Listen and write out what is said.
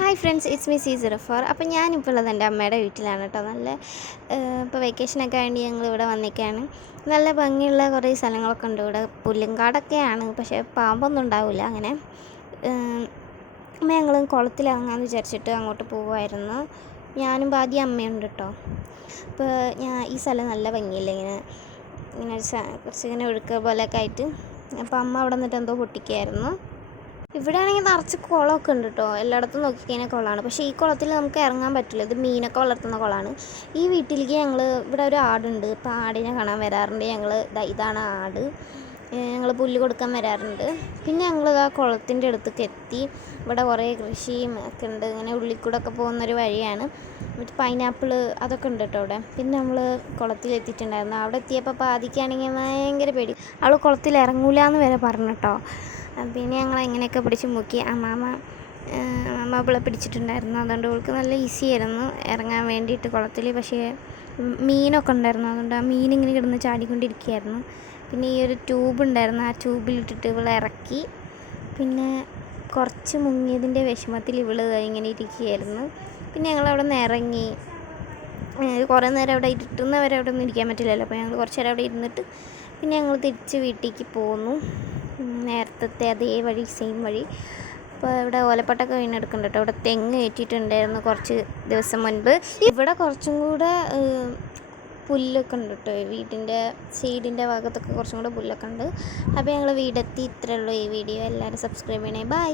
Hi friends, it's me C04. അപ്പോൾ ഞാനിപ്പോൾ ഉള്ളത് എൻ്റെ അമ്മയുടെ വീട്ടിലാണ് കേട്ടോ. നല്ല ഇപ്പോൾ വെക്കേഷനൊക്കെ വേണ്ടി ഞങ്ങൾ ഇവിടെ വന്നിരിക്കുകയാണ്. നല്ല ഭംഗിയുള്ള കുറേ സ്ഥലങ്ങളൊക്കെ ഉണ്ട് ഇവിടെ. പുല്ലുംകാടൊക്കെയാണ്, പക്ഷേ പാമ്പൊന്നും ഉണ്ടാവില്ല. അങ്ങനെ അമ്മ ഞങ്ങൾ കുളത്തിലിറങ്ങാമെന്ന് വിചാരിച്ചിട്ട് അങ്ങോട്ട് പോകുമായിരുന്നു. ഞാനും ആദ്യം അമ്മയുണ്ട് കേട്ടോ. അപ്പോൾ ഈ സ്ഥലം നല്ല ഭംഗിയില്ല, ഇങ്ങനെ ഇങ്ങനെ കുറച്ചിങ്ങനെ ഒഴുക്ക പോലെയൊക്കെ ആയിട്ട്. അപ്പോൾ അമ്മ അവിടെ നിന്നിട്ട് എന്തോ പൊട്ടിക്കുകയായിരുന്നു. ഇവിടെ ആണെങ്കിൽ നിറച്ച് കുളമൊക്കെ ഉണ്ട് കേട്ടോ. എല്ലായിടത്തും നോക്കിക്കഴിഞ്ഞാൽ കുളമാണ്, പക്ഷേ ഈ കുളത്തിൽ നമുക്ക് ഇറങ്ങാൻ പറ്റില്ല. ഇത് മീനൊക്കെ വളർത്തുന്ന കുളമാണ്. ഈ വീട്ടിലേക്ക് ഞങ്ങൾ ഇവിടെ ഒരു ആടുണ്ട്, ഇപ്പോൾ ആടിനെ കാണാൻ വരാറുണ്ട് ഞങ്ങൾ. ഇതാണ് ആട്. ഞങ്ങൾ പുല്ല് കൊടുക്കാൻ വരാറുണ്ട്. പിന്നെ ഞങ്ങൾ ആ കുളത്തിൻ്റെ അടുത്തേക്ക് എത്തി. ഇവിടെ കുറേ കൃഷിയും ഒക്കെ ഉണ്ട്. ഇങ്ങനെ ഉള്ളിക്കൂടൊക്കെ പോകുന്നൊരു വഴിയാണ്. മറ്റേ പൈനാപ്പിൾ അതൊക്കെ ഉണ്ട് കേട്ടോ അവിടെ. പിന്നെ നമ്മൾ കുളത്തിലെത്തിയിട്ടുണ്ടായിരുന്നു. അവിടെ എത്തിയപ്പോൾ പാതിക്കാണെങ്കിൽ ഭയങ്കര പേടി. അവൾ കുളത്തിൽ ഇറങ്ങൂല എന്ന് വരെ പറഞ്ഞു കേട്ടോ. പിന്നെ ഞങ്ങൾ എങ്ങനെയൊക്കെ പിടിച്ച് മുക്കി. അമ്മാമ്മ അവളെ പിടിച്ചിട്ടുണ്ടായിരുന്നു. അതുകൊണ്ട് അവൾക്ക് നല്ല ഈസി ആയിരുന്നു ഇറങ്ങാൻ വേണ്ടിയിട്ട് കുളത്തിൽ. പക്ഷേ മീനൊക്കെ ഉണ്ടായിരുന്നു, അതുകൊണ്ട് ആ മീൻ ഇങ്ങനെ കിടന്ന് ചാടിക്കൊണ്ടിരിക്കുകയായിരുന്നു. പിന്നെ ഈ ഒരു ട്യൂബ് ഉണ്ടായിരുന്നു, ആ ട്യൂബിലിട്ടിട്ട് ഇവളെ ഇറക്കി. പിന്നെ കുറച്ച് മുങ്ങിയതിൻ്റെ വിഷമത്തിൽ ഇവൾ ഇങ്ങനെ ഇരിക്കുകയായിരുന്നു. പിന്നെ ഞങ്ങളവിടെ നിന്ന് ഇറങ്ങി. കുറേ നേരം അവിടെ ഇരുട്ടുന്നവരെ അവിടെ ഒന്നും ഇരിക്കാൻ പറ്റില്ലല്ലോ. അപ്പോൾ ഞങ്ങൾ കുറച്ച് നേരം അവിടെ ഇരുന്നിട്ട് പിന്നെ ഞങ്ങൾ തിരിച്ച് വീട്ടിലേക്ക് പോന്നു. നേരത്തെ അതേ വഴി, സെയിം വഴി. അപ്പോൾ ഇവിടെ ഓലപ്പട്ടൊക്കെ വീണെടുക്കുന്നുണ്ട് കേട്ടോ. ഇവിടെ തെങ്ങ് കയറ്റിയിട്ടുണ്ടായിരുന്നു കുറച്ച് ദിവസം മുൻപ്. ഇവിടെ കുറച്ചും കൂടെ പുല്ലൊക്കെ ഉണ്ട് കേട്ടോ. വീടിൻ്റെ സൈഡിൻ്റെ ഭാഗത്തൊക്കെ കുറച്ചും കൂടെ പുല്ലൊക്കെ ഉണ്ട്. അപ്പോൾ ഞങ്ങൾ വീടെത്തി. ഇത്രയേ ഉള്ളൂ ഈ വീഡിയോ. എല്ലാവരും സബ്സ്ക്രൈബ് ചെയ്യണേ. ബൈ.